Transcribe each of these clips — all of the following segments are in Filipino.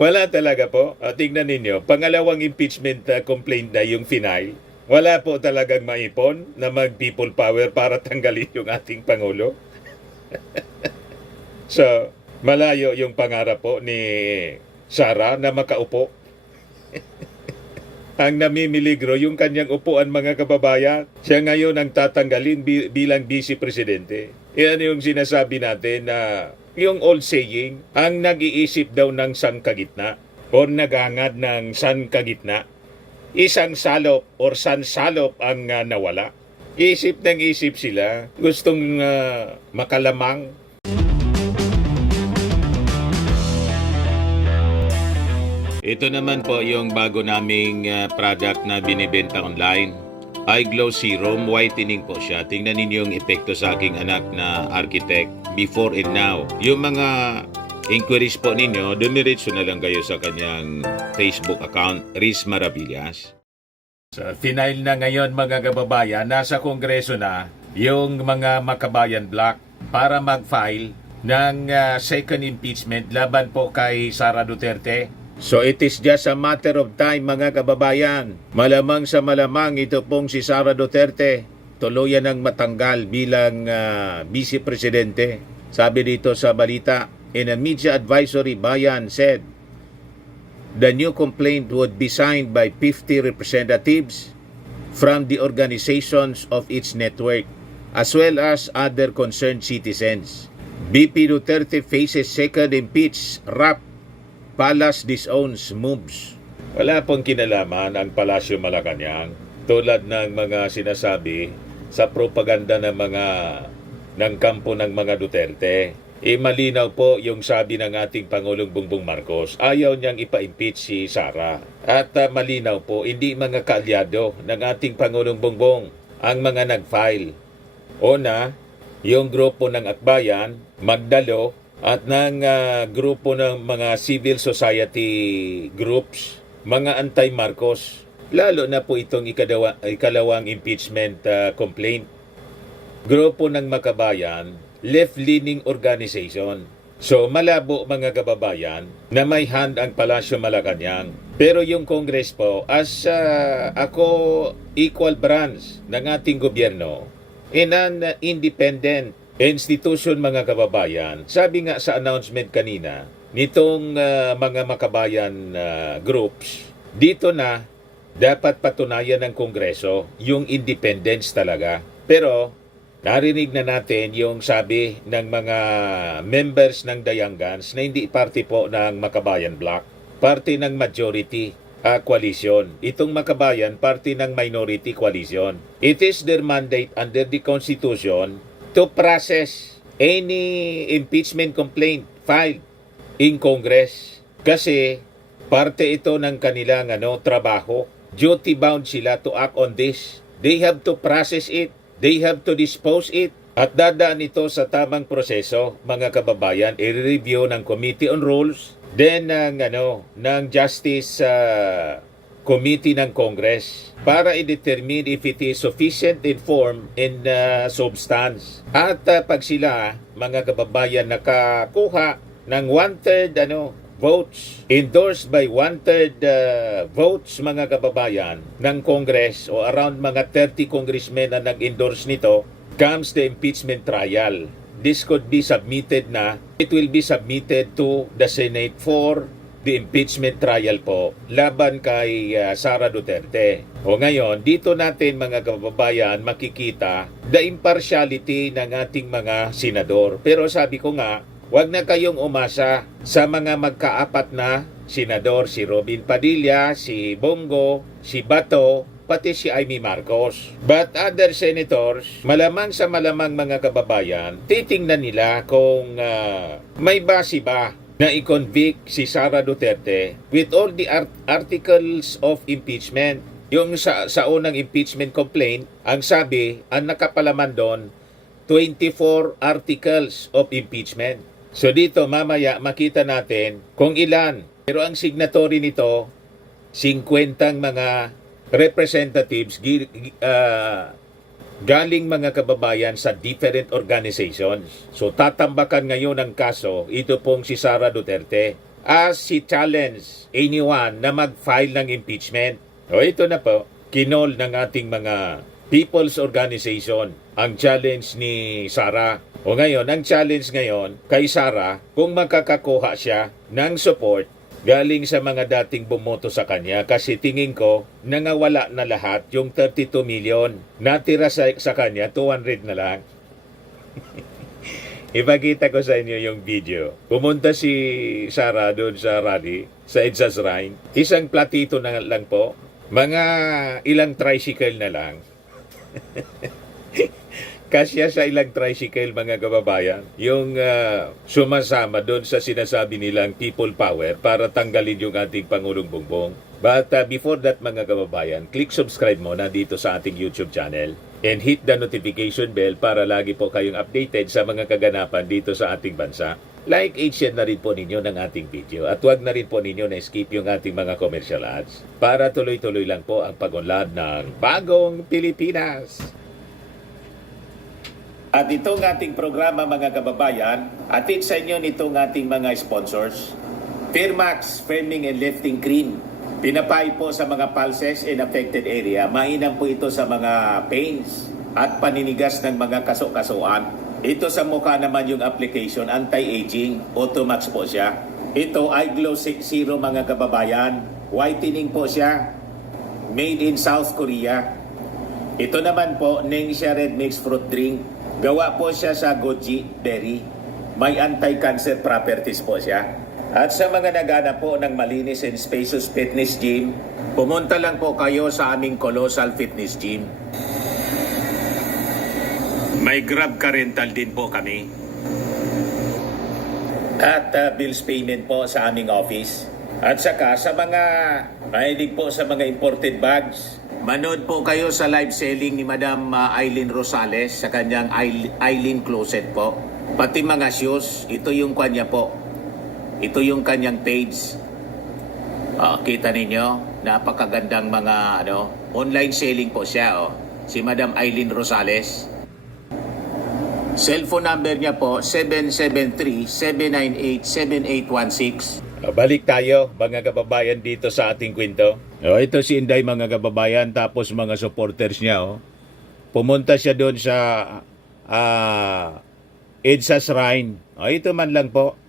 Wala talaga po. Tingnan ninyo, pangalawang impeachment complaint na yung final. Wala po talagang maipon na mag-people power para tanggalin yung ating Pangulo. So, malayo yung pangarap po ni Sara na makaupo. Ang namimiligro yung kanyang upuan, mga kababayan. Siya ngayon ang tatanggalin bilang vice presidente. Yan yung sinasabi natin na yung old saying, ang nag-iisip daw ng sangkagitna o nagangad ng sangkagitna, isang salop or sansalop ang nawala. Isip ng isip sila, gustong makalamang. Ito naman po yung bago naming product na binibenta online. iGlow Serum Whitening po siya. Tingnan ninyo yung epekto sa aking anak na architect before and now. Yung mga inquiries po ninyo, dumiretso na lang kayo sa kanyang Facebook account, Riz Maravillas. Sa final na ngayon mga kababayan, nasa Kongreso na yung mga Makabayan Block para mag-file ng second impeachment laban po kay Sara Duterte. So it is just a matter of time mga kababayan. Malamang sa malamang ito pong si Sara Duterte tuluyan ng matanggal bilang Vice Presidente. Sabi dito sa balita, in a media advisory, Bayan said the new complaint would be signed by 50 representatives from the organizations of its network as well as other concerned citizens. BP Duterte faces second impeach rap. Palace disowns moves. Wala pong kinalaman ang Palasyo Malacanang tulad ng mga sinasabi sa propaganda ng kampo ng mga Duterte. Malinaw po yung sabi ng ating Pangulong Bongbong Marcos. Ayaw niyang ipa-impeach si Sara. At malinaw po, hindi mga kaalyado ng ating Pangulong Bongbong ang mga nag-file. Una, yung grupo ng Akbayan, Magdalo, at ng grupo ng mga civil society groups, mga anti-Marcos. Lalo na po itong ikalawang impeachment complaint. Grupo ng Makabayan, left-leaning organization. So malabo mga kababayan na may hand ang Palasyo Malacanang. Pero yung Congress po, as ako equal branch ng ating gobyerno, in an independent institution mga kababayan, sabi nga sa announcement kanina, nitong mga Makabayan groups, dito na dapat patunayan ng Kongreso yung independence talaga. Pero narinig na natin yung sabi ng mga members ng Dayangans na hindi party po ng Makabayan Bloc, party ng majority coalition. Itong Makabayan, party ng minority coalition. It is their mandate under the Constitution to process any impeachment complaint filed in Congress. Kasi parte ito ng kanilang trabaho. Duty bound sila to act on this. They have to process it. They have to dispose it. At dadaan ito sa tamang proseso, mga kababayan, i-review ng Committee on Rules, then ng Justice Committee ng Congress para i-determine if it is sufficient in form and substance. At pag sila, mga kababayan, nakakuha ng one-third votes, endorsed by one-third votes, mga kababayan, ng Congress o around mga 30 congressmen na nag-endorse nito, comes the impeachment trial. This could be submitted na. It will be submitted to the Senate for the impeachment trial po laban kay Sara Duterte. O ngayon, dito natin mga kababayan makikita the impartiality ng ating mga senador. Pero sabi ko nga, huwag na kayong umasa sa mga magkaapat na senador, si Robin Padilla, si Bongo, si Bato, pati si Amy Marcos. But other senators, malamang sa malamang mga kababayan, titingnan nila kung may base ba na i-convict si Sara Duterte with all the articles of impeachment. Yung sa unang impeachment complaint, ang sabi, ang nakapalaman doon, 24 articles of impeachment. So dito mamaya makita natin kung ilan. Pero ang signatory nito, 50 mga representatives galing mga kababayan sa different organizations. So tatambakan ngayon ang kaso, ito pong si Sara Duterte. as he challenge anyone na mag-file ng impeachment. O ito na po, kinol ng ating mga people's organization ang challenge ni Sara. O ngayon, ang challenge ngayon kay Sara, kung makakakuha siya ng support galing sa mga dating bumoto sa kanya, kasi tingin ko nangawala na lahat yung 32 million. Natira sa kanya 200 na lang. Ipakita ko sa inyo yung video. Pumunta si Sara doon sa rally, sa EDSA Shrine. Isang platito na lang po. Mga ilang tricycle na lang. Kasya sa ilang tricycle, mga kababayan, yung sumasama doon sa sinasabi nilang people power para tanggalin yung ating Pangulong Bongbong. But before that, mga kababayan, click subscribe muna dito sa ating YouTube channel and hit the notification bell para lagi po kayong updated sa mga kaganapan dito sa ating bansa. Like and share na rin po ninyo ng ating video at huwag na rin po ninyo na skip yung ating mga commercial ads para tuloy-tuloy lang po ang pag-unlad ng Bagong Pilipinas. At itong ating programa, mga kababayan, atid sa inyo nitong ating mga sponsors. Firmax Firming and Lifting Cream. Pinapay po sa mga pulses in affected area. Mainam po ito sa mga pains at paninigas ng mga kaso-kasuan. Ito sa mukha naman yung application, anti-aging, Automax po siya. Ito ay Glow Zero, mga kababayan. Whitening po siya. Made in South Korea. Ito naman po, Ningxia Red Mix Fruit Drink. Gawa po siya sa goji berry. May anti-cancer properties po siya. At sa mga nagana po ng malinis and spacious fitness gym, pumunta lang po kayo sa aming Colossal Fitness Gym. May Grab ka rental din po kami. At bills payment po sa aming office. At saka sa mga mahilig po sa mga imported bags, manood po kayo sa live selling ni Madam Aileen Rosales sa kanyang Aileen Closet po. Pati mga shoes, ito yung kanya po. Ito yung kanyang page. Kita ninyo, napakagandang mga online selling po siya. Si Madam Aileen Rosales. Cellphone number niya po, 773-798-7816. Balik tayo, mga kababayan, dito sa ating kwento. Ito si Inday, mga kababayan, tapos mga supporters niya. Pumunta siya doon sa EDSA Shrine. Ito man lang po.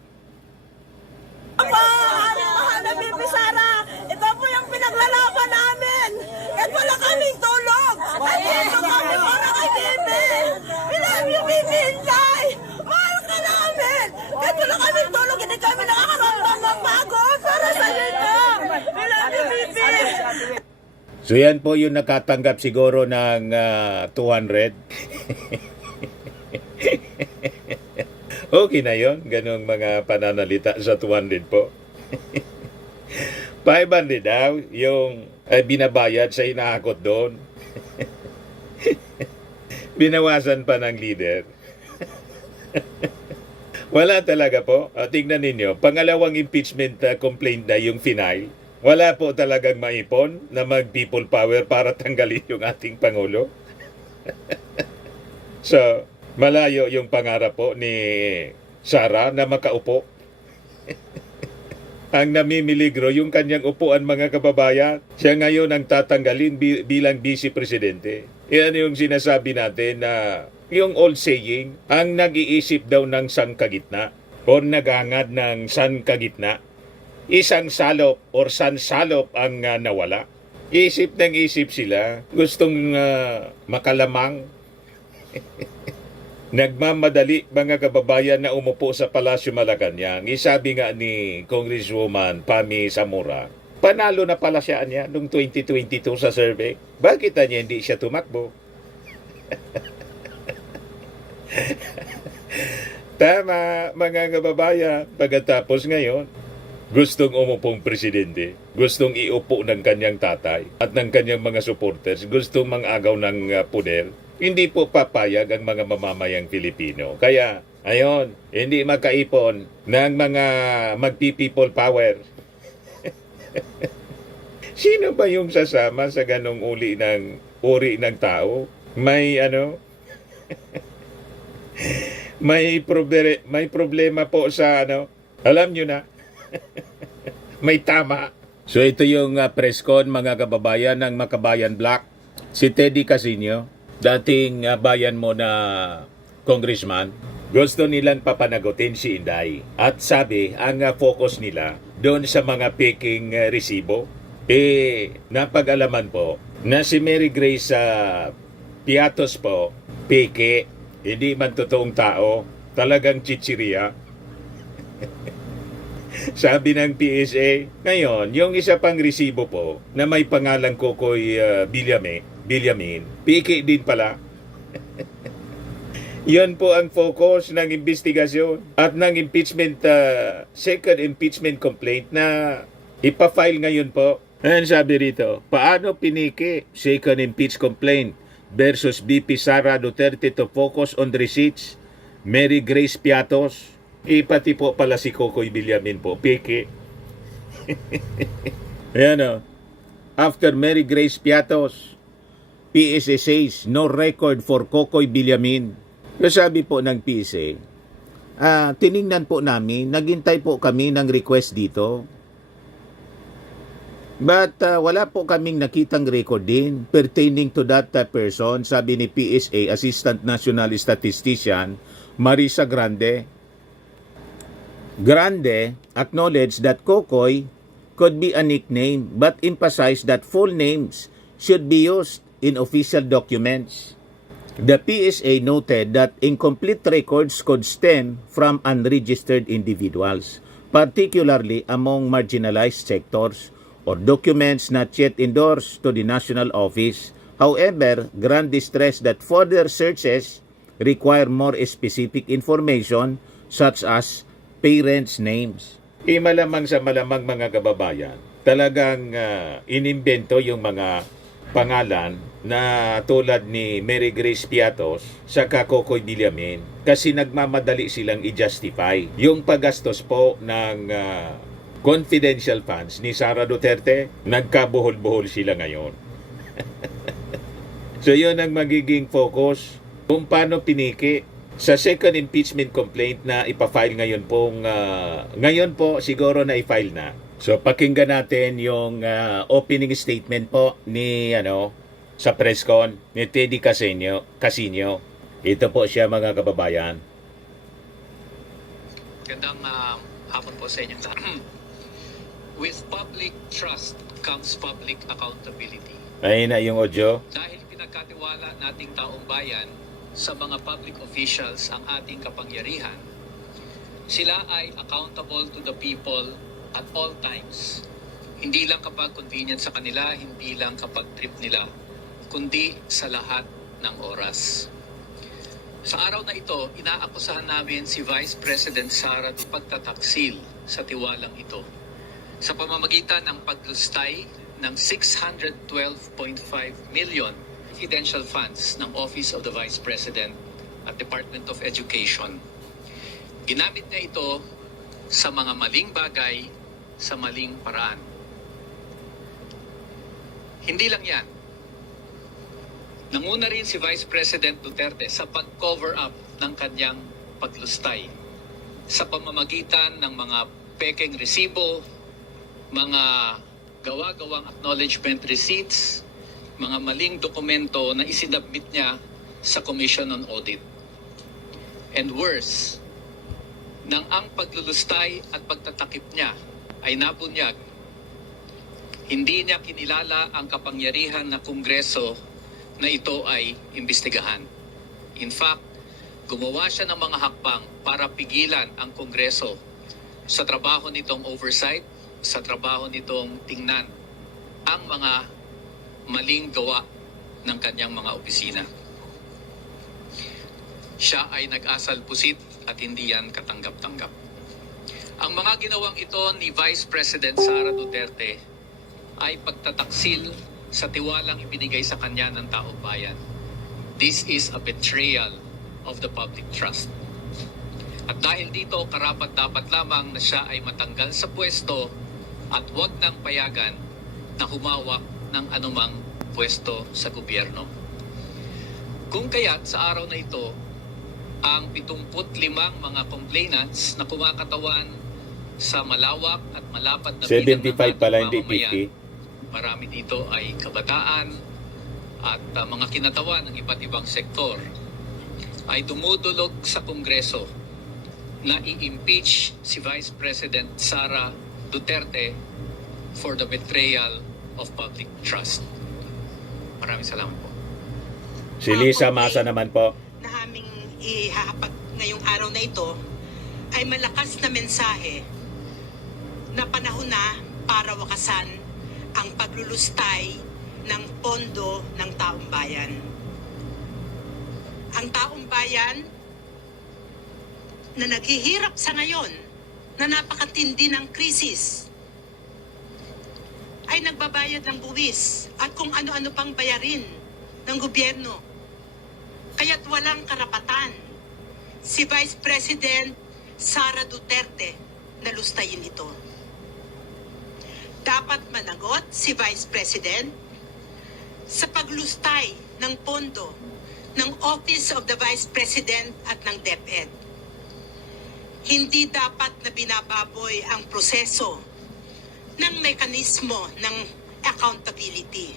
Mahal na Bibi Sara, ito po yung pinaglalaban namin. Kahit wala kaming tulog. Nandito kami para kay Bibi. We love you, Bibi Inday. Mahal ka namin. Kahit wala kaming tulog, hindi kami nakakaramdam ng pagod para sa ito. We love you, Bibi. So yan po yung nakatanggap siguro ng 200. Okay na yon, ganong mga pananalita sa 200 po. 500 daw yung binabayad sa hinahakot doon. Binawasan pa ng leader. Wala talaga po. Tingnan ninyo, pangalawang impeachment complaint na yung final. Wala po talagang maipon na mag-people power para tanggalin yung ating Pangulo. So, malayo yung pangarap po ni Sara na makaupo. Ang namimiligro yung kanyang upuan, mga kababayan. Siya ngayon ang tatanggalin bilang vice presidente. Yan yung sinasabi natin na yung old saying, ang nag-iisip daw ng sangkagitna o nagangad ng sangkagitna, isang salop or sansalop ang nawala. Isip ng isip sila, gustong makalamang. Nagmamadali, mga kababayan, na umupo sa Palasyo Malacanang. Isabi nga ni Congresswoman Pami Zamora, panalo na pala siya niya noong 2022 sa survey. Bakit niya hindi siya tumakbo? Tama, mga kababayan. Pagkatapos ngayon, gustong umupong presidente, gustong iupo ng kanyang tatay at ng kanyang mga supporters, gustong mangagaw ng poder. Hindi po papayag ang mga mamamayang Pilipino. Kaya, ayon, hindi makaipon ng mga magpi-people power. Sino ba yung sasama sa ganong uri ng tao? May may problema po sa alam nyo na. May tama. So ito yung press con, mga kababayan ng Makabayan Black. Si Teddy Casino, dating bayan mo na congressman, gusto nilang papanagutin si Inday. At sabi, ang focus nila doon sa mga peking resibo. Napag-alaman po na si Mary Grace Piatos po, peke, hindi man totoong tao, talagang chichiriya. Sabi ng PSA, ngayon, yung isa pang resibo po na may pangalang Kokoy Bilyamin, peke din pala. Yan po ang focus ng investigasyon at ng impeachment, second impeachment complaint na ipafile ngayon po. Ayan sabi rito, paano piniki second impeach complaint versus BP Sara Duterte to focus on receipts, Mary Grace Piatos, pati po pala si Kokoy Bilyamin po, piki. Ayan o, after Mary Grace Piatos, PSA says no record for Kokoy Bilyamin. Sabi po ng PSA, tiningnan po namin, naghintay po kami ng request dito. But wala po kaming nakitang record din pertaining to that person, sabi ni PSA Assistant National Statistician Marisa Grande. Grande acknowledged that Kokoy could be a nickname but emphasized that full names should be used in official documents. The PSA noted that incomplete records could stem from unregistered individuals, particularly among marginalized sectors, or documents not yet endorsed to the national office. However, Grande stressed that further searches require more specific information such as parents' names. Malamang sa malamang mga kababayan, talagang inimbento yung mga pangalan na tulad ni Mary Grace Piatos sa Kokoy Bilyamin kasi nagmamadali silang i-justify yung paggastos po ng confidential funds ni Sara Duterte. Nagkabuhol-buhol sila ngayon. So yun ang magiging focus kung paano piniki sa second impeachment complaint na ipafile ngayon pong ngayon po siguro na i-file na. So pakinggan natin yung opening statement po ni sa press con ni Teddy Casino. Ito po siya, mga kababayan. Gandang hapon po sa inyong lahat. With public trust comes public accountability. Ayun na yung audio. Dahil pinagkatiwala nating taong bayan sa mga public officials ang ating kapangyarihan, sila ay accountable to the people at all times. Hindi lang kapag convenient sa kanila, hindi lang kapag trip nila, kundi sa lahat ng oras. Sa araw na ito, inaakusahan namin si Vice President Sara ng pagtataksil sa tiwalang ito sa pamamagitan ng paglustay ng 612.5 million confidential funds ng Office of the Vice President at Department of Education. Ginamit niya ito sa mga maling bagay, sa maling paraan. Hindi lang yan. Nanguna rin si Vice President Duterte sa pag-cover up ng kanyang paglustay sa pamamagitan ng mga pekeng resibo, mga gawa-gawang acknowledgement receipts, mga maling dokumento na isinabmit niya sa Commission on Audit. And worse, nang ang paglulustay at pagtatakip niya ay nabunyag, hindi niya kinilala ang kapangyarihan na Kongreso na ito ay imbestigahan. In fact, gumawa siya ng mga hakbang para pigilan ang Kongreso sa trabaho nitong oversight, sa trabaho nitong tingnan ang mga maling gawa ng kanyang mga opisina. Siya ay nag-asal pusit at hindi yan katanggap-tanggap. Ang mga ginawang ito ni Vice President Sara Duterte ay pagtataksil sa tiwalang ibinigay sa kanya ng taong bayan. This is a betrayal of the public trust. At dahil dito, karapat-dapat lamang na siya ay matanggal sa pwesto at huwag nang payagan na humawak ng anumang pwesto sa gobyerno. Kung kaya't sa araw na ito, ang 75 mga complainants na kumakatawan sa malawak at malapad na 75 pala, bilang ng hindi ating mamamayan. Marami dito ay kabataan at mga kinatawan ng iba't ibang sektor ay dumudulog sa Kongreso na i-impeach si Vice President Sara Duterte for the betrayal of public trust. Maraming salamat po. Si Lisa Masa naman po. Na aming ihahapag ngayong araw na ito ay malakas na mensahe na panahon na para wakasan ang paglulustay ng pondo ng taong bayan. Ang taong bayan na naghihirap sa ngayon na napakatindi ng krisis ay nagbabayad ng buwis at kung ano-ano pang bayarin ng gobyerno. Kaya't walang karapatan si Vice President Sara Duterte na lustayin ito. Dapat managot si Vice President sa paglustay ng pondo ng Office of the Vice President at ng DepEd. Hindi dapat na binababoy ang proseso ng mekanismo ng accountability.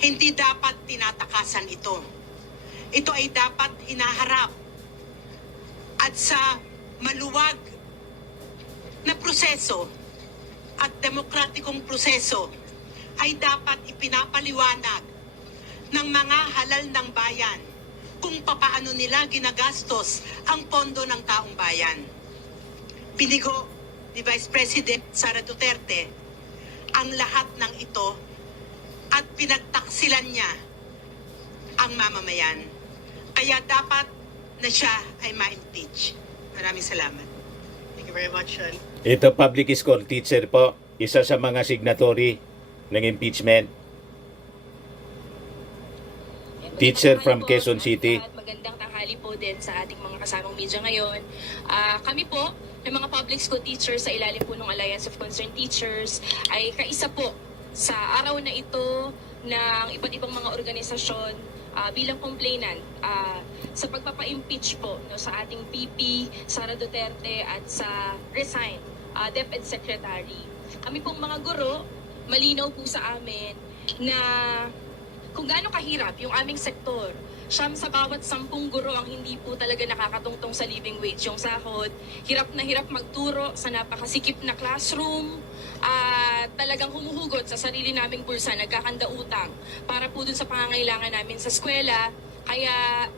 Hindi dapat tinatakasan ito. Ito ay dapat hinaharap at sa maluwag na proseso at demokratikong proseso ay dapat ipinapaliwanag ng mga halal ng bayan kung papaano nila ginagastos ang pondo ng taong bayan. Binigo ni Vice President Sara Duterte ang lahat ng ito at pinagtaksilan niya ang mamamayan. Kaya dapat na siya ay ma-impeach. Maraming salamat. Thank you very much, Sean. Ito public school teacher po, isa sa mga signatory ng impeachment. Teacher from Quezon City. At magandang tanghali po din sa ating mga kasamang media ngayon. Kami po, ng mga public school teachers sa ilalim po ng Alliance of Concerned Teachers, ay kaisa po sa araw na ito ng iba't ibang mga organisasyon bilang complainant sa pagpapa-impeach po sa ating VP Sara Duterte at sa resign DepEd Secretary. Kami pong mga guro, malinaw po sa amin na kung gaano kahirap yung aming sektor. Siyam sa bawat 10 guro ang hindi po talaga nakakatungtong sa living wage yung sahod. Hirap na hirap magturo sa napakasikip na classroom at talagang humuhugot sa sarili naming bulsa, nagkakanda utang para po dun sa pangangailangan namin sa eskwela. Kaya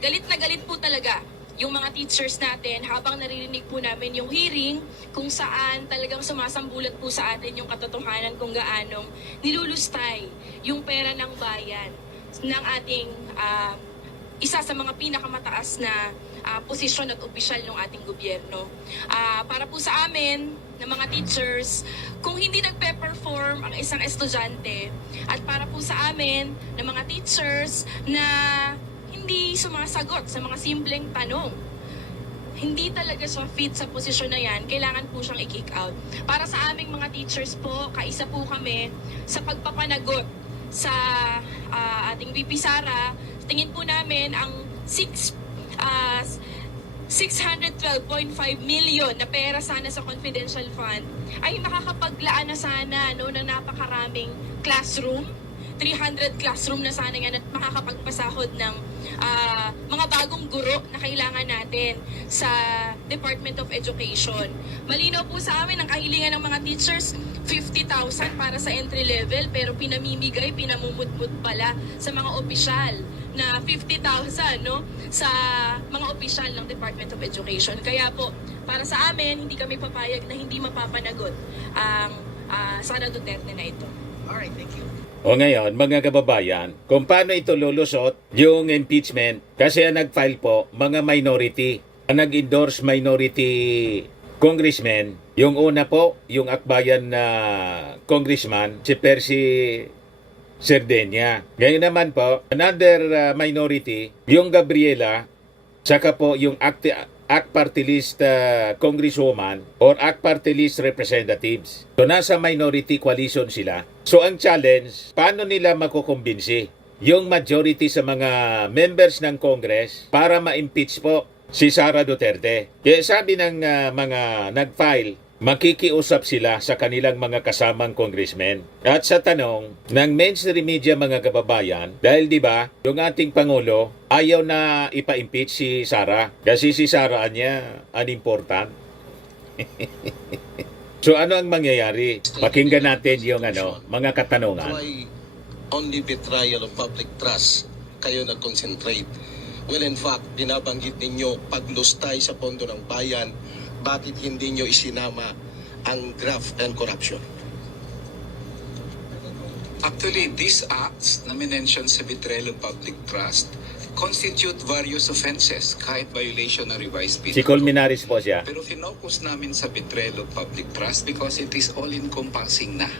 galit na galit po talaga yung mga teachers natin habang naririnig po namin yung hearing kung saan talagang sumasambulat po sa atin yung katotohanan kung gaanong nilulustay yung pera ng bayan ng ating isa sa mga pinakamataas na posisyon at opisyal ng ating gobyerno. Para po sa amin, ng mga teachers, kung hindi nagpe-perform ang isang estudyante at para po sa amin, ng mga teachers na hindi sumasagot sa mga simpleng tanong, hindi talaga siya fit sa posisyon na yan, kailangan po siyang i-kick out. Para sa aming mga teachers po, kaisa po kami sa pagpapanagot sa ating VP Sara. Tingin po namin ang 612.5 million na pera sana sa confidential fund ay makakapaglaan na sana ng napakaraming classroom. 300 classroom na sana yan at makakapagpasahod ng mga bagong guro na kailangan natin sa Department of Education. Malinaw po sa amin ang kahilingan ng mga teachers, 50,000 para sa entry level pero pinamimigay, pinamumutmut pala sa mga opisyal na 50,000 sa mga opisyal ng Department of Education. Kaya po, para sa amin, hindi kami papayag na hindi mapapanagot ang Sara Duterte na ito. Alright, thank you. O ngayon, mga kababayan, kung paano ito lulusot, yung impeachment, kasi ang nag-file po, mga minority, ang nag-endorse minority congressman, yung una po, yung akbayan na congressman, si Percy Serdenya. Ngayon naman po, another minority, yung Gabriela, saka po yung ACT Party List Congresswoman or ACT Party List Representatives. So nasa minority coalition sila. So ang challenge, paano nila makukumbinsi yung majority sa mga members ng Congress para ma-impeach po si Sara Duterte. Kaya sabi ng mga nag-file, makikiusap sila sa kanilang mga kasamang congressmen. At sa tanong ng mainstream media mga kababayan, dahil di ba, yung ating Pangulo ayaw na ipa-impeach si Sara kasi si Sara niya unimportant. So ano ang mangyayari? Pakinggan natin yung mga katanungan. Why only betrayal of public trust kayo nag-concentrate? Well, in fact, binabanggit ninyo paglustay sa pondo ng bayan, bakit hindi nyo isinama ang graft and corruption? Actually, these acts na minention sa betrayal of public trust constitute various offenses, kahit violation ng revised penal Si Colmenares po siya. Pero finokus namin sa betrayal of public trust because it is all-encompassing na.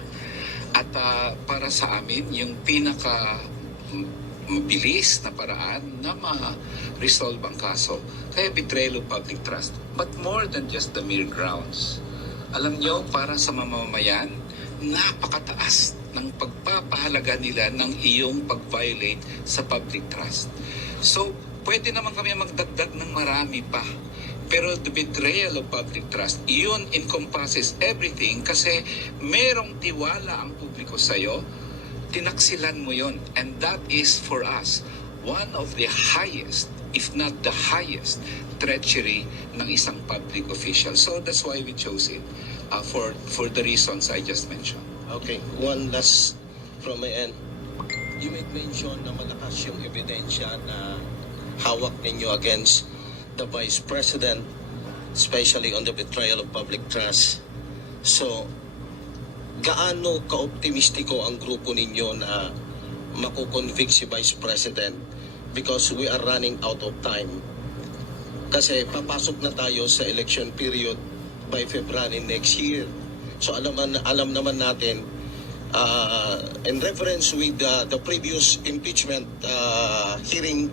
At para sa amin, yung pinaka mabilis na paraan na ma-resolve ang kaso. Kaya betrayal of public trust. But more than just the mere grounds. Alam nyo, para sa mamamayan, napakataas ng pagpapahalaga nila ng iyong pag-violate sa public trust. So, pwede naman kami magdagdag ng marami pa. Pero the betrayal of public trust, yun encompasses everything kasi merong tiwala ang publiko sa'yo, tinaksilan mo yun. And that is for us one of the highest, if not the highest, treachery ng isang public official. So that's why we chose it for the reasons I just mentioned. Okay, one last from my end. You made mention na malakas yung ebidensya na hawak ninyo against the Vice President, especially on the betrayal of public trust. So, gaano ka-optimistiko ang grupo ninyo na makukonvict si Vice President because we are running out of time. Kasi papasok na tayo sa election period by February next year. So alam naman natin, in reference with the previous impeachment hearing,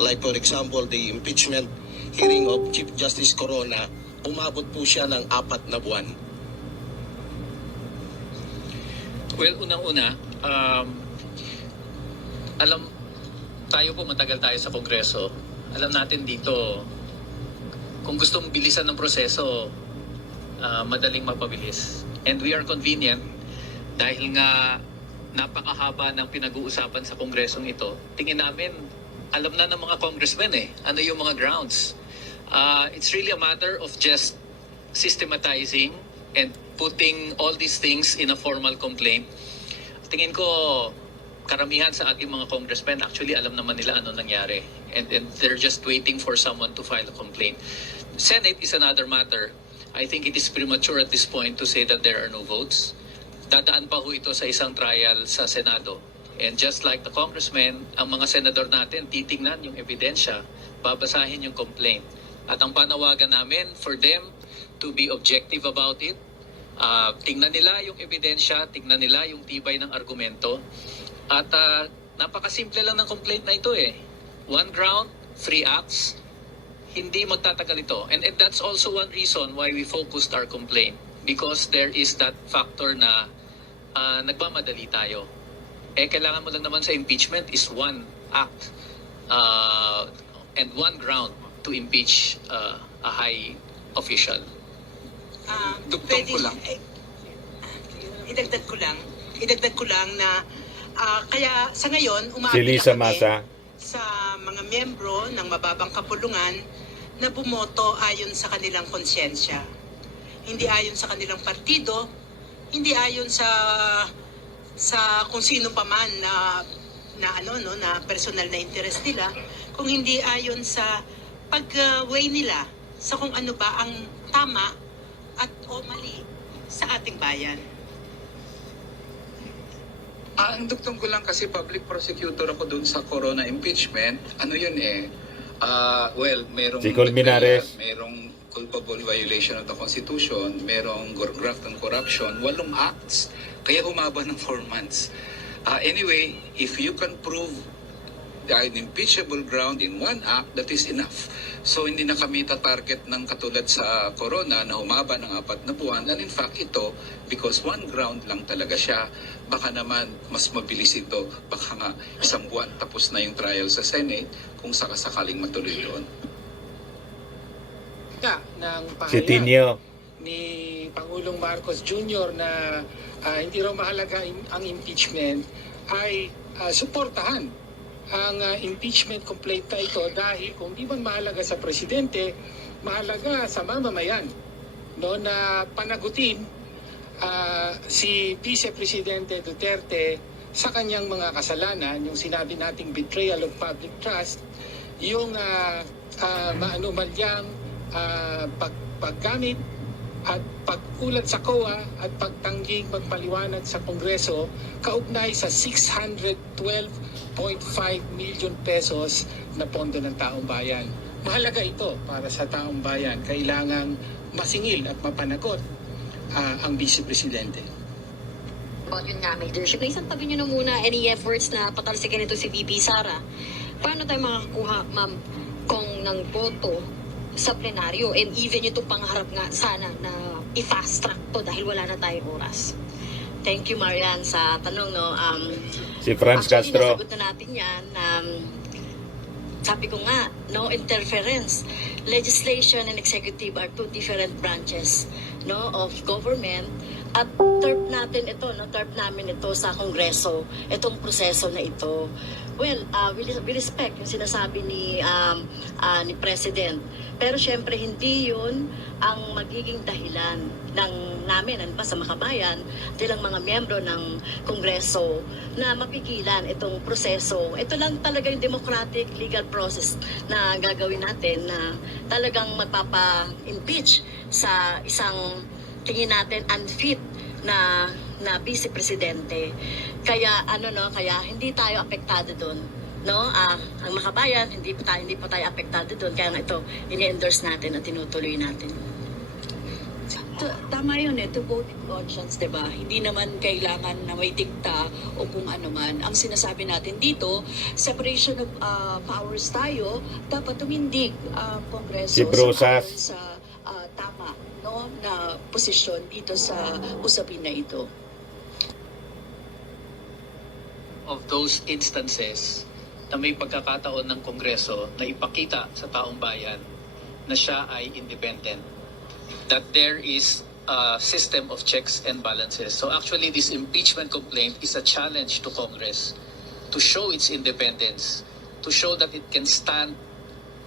like for example, the impeachment hearing of Chief Justice Corona, umabot po siya ng 4 na buwan. Well, unang-una, alam tayo po, matagal tayo sa Kongreso. Alam natin dito, kung gusto mong bilisan ng proseso, madaling mapabilis. And we are convenient dahil nga napakahaba ng pinag-uusapan sa Kongresong ito. Tingin namin, alam na ng mga congressmen ano yung mga grounds. It's really a matter of just systematizing and putting all these things in a formal complaint. Tingin ko, karamihan sa ating mga congressmen, actually alam naman nila ano nangyari. And they're just waiting for someone to file a complaint. Senate is another matter. I think it is premature at this point to say that there are no votes. Dadaan pa ho ito sa isang trial sa Senado. And just like the congressmen, ang mga senador natin, titingnan yung ebidensya, babasahin yung complaint. At ang panawagan namin for them to be objective about it, tingnan nila yung ebidensya, tingnan nila yung tibay ng argumento. At napakasimple lang ng complaint na ito One ground, 3 acts, hindi magtatagal ito. And that's also one reason why we focused our complaint. Because there is that factor na nagmamadali tayo. Kailangan mo lang naman sa impeachment is 1 act and 1 ground to impeach a high official. Dugtong ko lang. Idagdag ko lang na kaya sa ngayon Si umaapila Lisa kami Masa. sa mga miyembro ng mababang kapulungan na bumoto ayon sa kanilang konsyensya. Hindi ayon sa kanilang partido, hindi ayon sa kung sino pa man na personal na interest nila, kung hindi ayon sa pag-weigh nila sa kung ano ba ang tama at o mali sa ating bayan. Ang dugtong ko lang kasi public prosecutor ako doon sa Corona impeachment. Ano yun merong Si Colmenares. merong culpable violation of the Constitution, merong graft and corruption, 8 acts. Kaya humaba ng 4 months. Anyway, if you can prove an impeachable ground in 1 act, that is enough. So hindi na kami tatarget ng katulad sa Corona na humaba ng 4 na buwan. And in fact ito, because 1 ground lang talaga siya, baka naman mas mabilis ito. Baka nga 1 buwan tapos na yung trial sa Senate kung sakasakaling matuloy doon. wika ng Si pahayag Tinio. ni Pangulong Marcos Jr. na hindi raw mahalaga ang impeachment ay suportahan ang impeachment complaint na ito dahil kung di man mahalaga sa presidente, mahalaga sa mamamayan, no, na panagutin si Vice Presidente Duterte sa kanyang mga kasalanan, yung sinabi nating betrayal of public trust, yung maanumalyang paggamit at pag-ulat sa COA at pagtangging magpaliwanag sa Kongreso kaugnay sa 612.5 million pesos na pondo ng taong bayan. Mahalaga ito para sa taong bayan. Kailangang masingil at mapanagot ang Vice Presidente. About yun nga, may leadership. Naisang tabi nyo na muna any efforts na patalsikin ito si VP Sara. Paano tayo makakuha, ma'am, kung ng boto sa plenaryo and even ito pangarap nga sana na i-fast track to dahil wala na tayong oras. Thank you, Marian, sa tanong, no. Si Franz Actually, Castro. nasagot na natin yan. Sabi ko nga, no interference. Legislation and executive are two different branches, no, of government. At terp natin ito, no, terp namin ito sa Kongreso, itong proseso na ito. Well, we respect yung sinasabi ni President. Pero syempre hindi yun ang magiging dahilan ng namin, ano pa, sa Makabayan, bilang mga miyembro ng Kongreso na mapigilan itong proseso. Ito lang talaga yung democratic legal process na gagawin natin na talagang magpapa-impeach sa isang tingin natin unfit na Vice Presidente. Kaya kaya hindi tayo apektado doon, no? Ang Makabayan hindi pa tayo apektado doon, kaya nga ito ini-endorse natin at tinutuloy natin. Tama yun to vote in conscience, diba? Hindi naman kailangan na may dikta o kung ano man. Ang sinasabi natin dito, separation of powers tayo, dapat tumindig ang Kongreso Si Brusas. sa tama, no, na posisyon dito sa usapin na ito. Of those instances na may pagkakataon ng Kongreso na ipakita sa taong bayan na siya ay independent, that there is a system of checks and balances. So actually, this impeachment complaint is a challenge to Congress to show its independence, to show that it can stand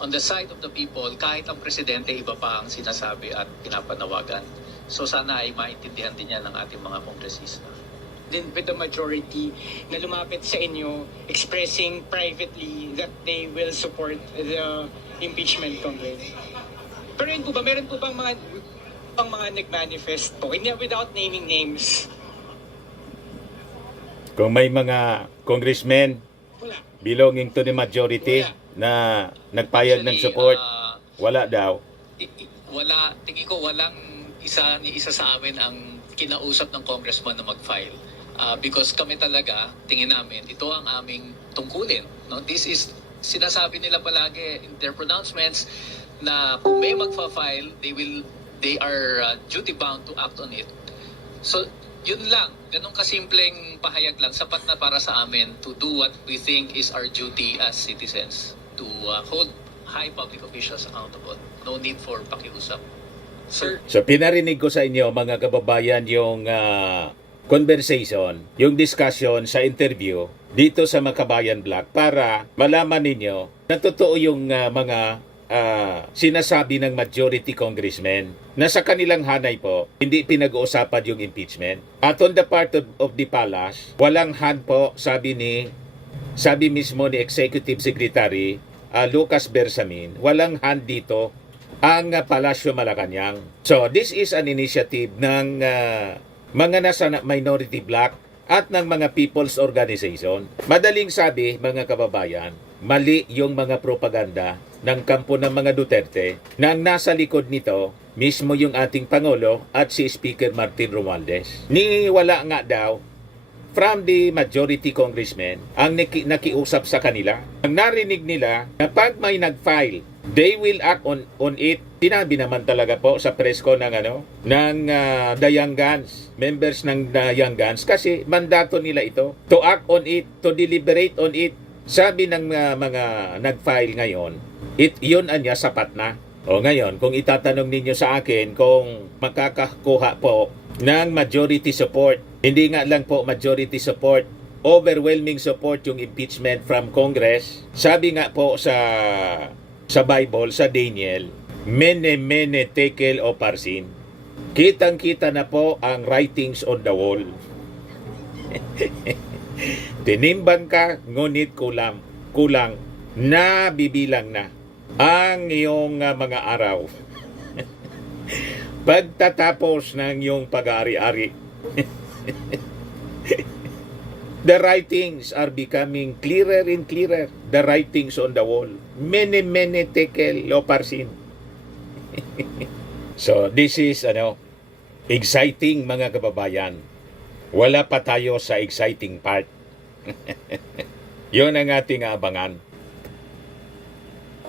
on the side of the people kahit ang presidente iba pa ang sinasabi at pinapanawagan. So sana ay maintindihan din yan ng ating mga kongresista. Then with the majority na lumapit sa inyo expressing privately that they will support the impeachment complaint. Pero yun po ba, meron po bang mga nag-manifest po, without naming names? Kung may mga congressmen Wala. belonging to the majority na nagpayag ng support, wala daw. Wala, tingin ko walang isa sa amin ang kinausap ng congressman na mag-file. Because kami talaga, tingin namin, ito ang aming tungkulin. No? This is, sinasabi nila palagi in their pronouncements na kung may magfa-file, they are duty bound to act on it. So, yun lang. Ganun kasimpleng pahayag lang. Sapat na para sa amin to do what we think is our duty as citizens. To hold high public officials accountable. No need for pakiusap. Sir, So pinarinig ko sa inyo mga kababayan yung conversation, yung discussion sa interview dito sa Makabayan Black para malaman ninyo na totoo yung mga sinasabi ng majority congressmen na sa kanilang hanay po, hindi pinag-uusapan yung impeachment. At on the part of the palace, walang hand po, sabi mismo ni Executive Secretary Lucas Bersamin, walang hand dito ang Palasyo Malacanang. So this is an initiative ng mga nasa minority bloc at ng mga people's organization. Madaling sabi, mga kababayan, mali yung mga propaganda ng kampo ng mga Duterte na ang nasa likod nito mismo yung ating Pangulo at si Speaker Martin Romualdez. Wala nga daw from the majority congressmen ang nakiusap sa kanila. Ang narinig nila na pag may nag-file, they will act on it. Sinabi naman talaga po sa press ko ng The Young Guns, members ng The Young Guns, kasi mandato nila ito to act on it, to deliberate on it. Sabi ng mga nag-file ngayon, yun anya sapat na. O ngayon, kung itatanong ninyo sa akin kung makakakuha po ng majority support, hindi nga lang po majority support, overwhelming support yung impeachment from Congress. Sabi nga po sa Bible, sa Daniel, mene mene tekel o parsin. Kitang-kita na po ang writings on the wall. Tinimbang ka, ngunit kulang, nabibilang na ang iyong mga araw. Pagtatapos ng iyong pag-ari-ari. The writings are becoming clearer and clearer. The writings on the wall. Mene mene tekel o parsin. So this is exciting mga kababayan. Wala pa tayo sa exciting part. Yun ang ating abangan.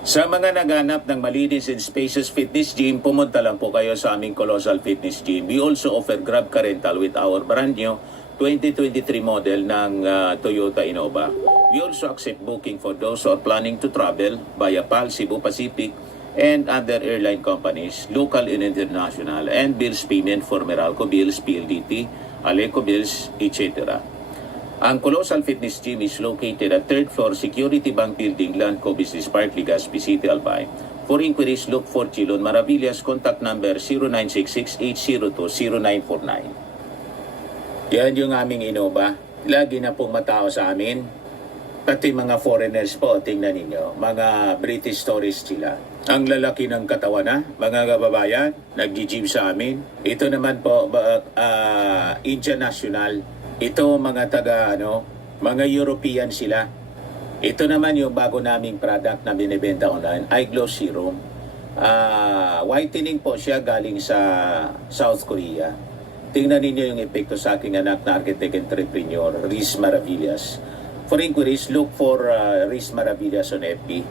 Sa mga naghanap ng malinis and spacious fitness gym, pumunta lang po kayo sa aming Colossal Fitness Gym. We also offer Grab Car Rental with our brand new 2023 model ng Toyota Innova. We also accept booking for those who are planning to travel via PAL, Cebu Pacific, and other airline companies, local and international, and bills payment for Meralco Bills, PLDT, Aleco Bills, etc. Ang Colossal Fitness Gym is located at 3rd floor Security Bank Building, Landco Business Park, Legazpi City, Albay. For inquiries, look for Chilon Maravillas. Contact number 0966-802-0949. Yan yung aming Innova. Lagi na pong matao sa amin. Pati mga foreigners po, tingnan ninyo. Mga British tourists sila. Ang lalaki ng katawan na, mga kababayan, nag-gym sa amin. Ito naman po, Indian National. Ito mga mga European sila. Ito naman yung bago naming product na binibenta online, iGlow Serum. Whitening po siya galing sa South Korea. Tingnan ninyo yung epekto sa aking anak na architect entrepreneur, Riz Maravillas. For inquiries, look for Riz Maravillas on FB.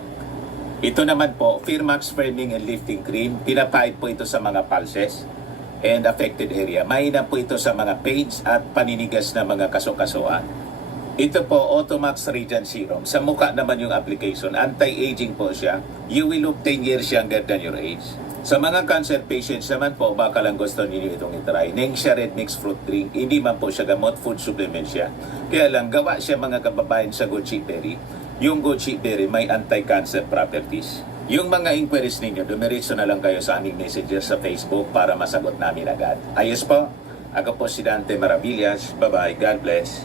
Ito naman po, Firmax Firming and Lifting Cream. Pinapait po ito sa mga pulses and affected area. Mainam po ito sa mga pains at paninigas na mga kaso-kasuan. Ito po, Automax Radiant Serum. Sa mukha naman yung application. Anti-aging po siya. You will look 10 years younger than your age. Sa mga cancer patients naman po, baka lang gusto niyo itong itry. Nengxia Red Mix Fruit Drink. Hindi man po siya gamot, food supplement siya. Kaya lang, gawa siya mga kababayan sa goji berry. Yung goji berry may anti-cancer properties. Yung mga inquiries ninyo, dumiretso na lang kayo sa aming messenger sa Facebook para masagot namin agad. Ayos po, ako po si Dante Maravillas. Bye-bye. God bless.